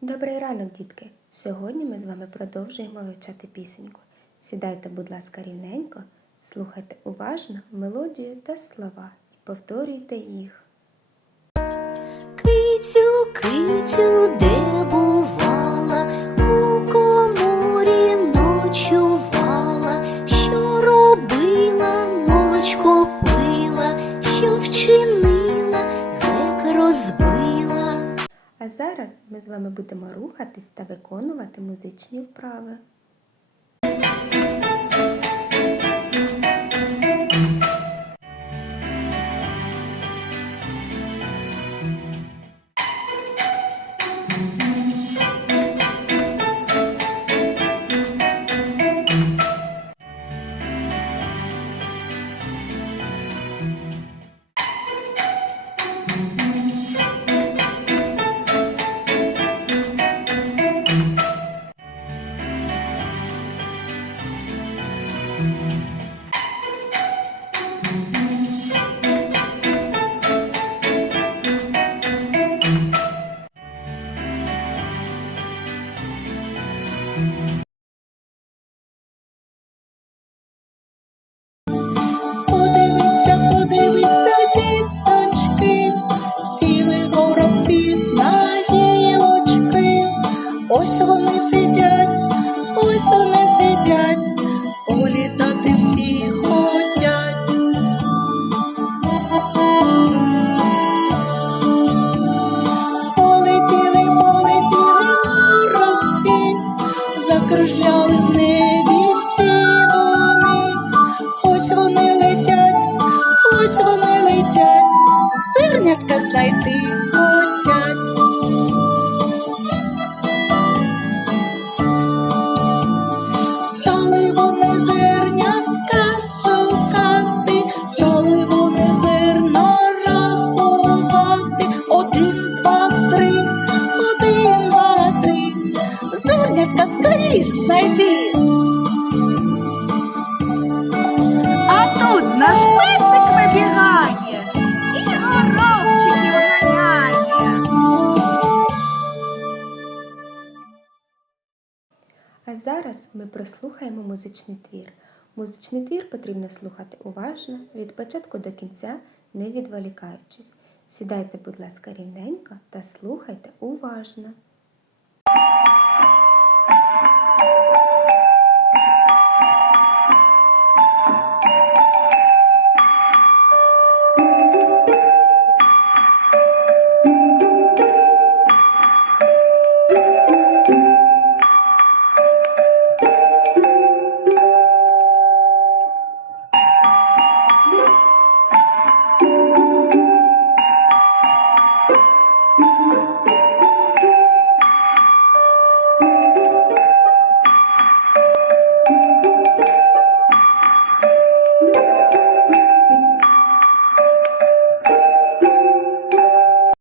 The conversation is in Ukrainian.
Добрий ранок, дітки! Сьогодні ми з вами продовжуємо вивчати пісеньку. Сідайте, будь ласка, рівненько, слухайте уважно мелодію та слова і повторюйте їх. Кицю, кицю, де бувала, А зараз ми з вами будемо рухатись та виконувати музичні вправи. Ось вони сидять, ось вони сидять, політати всі хотять. Полетіли, полетіли горобці, закружляли в небі всі вони. Ось вони летять, ось вони летять, зернятка знайти Зернятка скоріш знайди. А тут наш песик вибігає і горобчиків ганяє. А зараз ми прослухаємо музичний твір. Музичний твір потрібно слухати уважно, від початку до кінця, не відволікаючись. Сідайте, будь ласка, рівненько та слухайте уважно.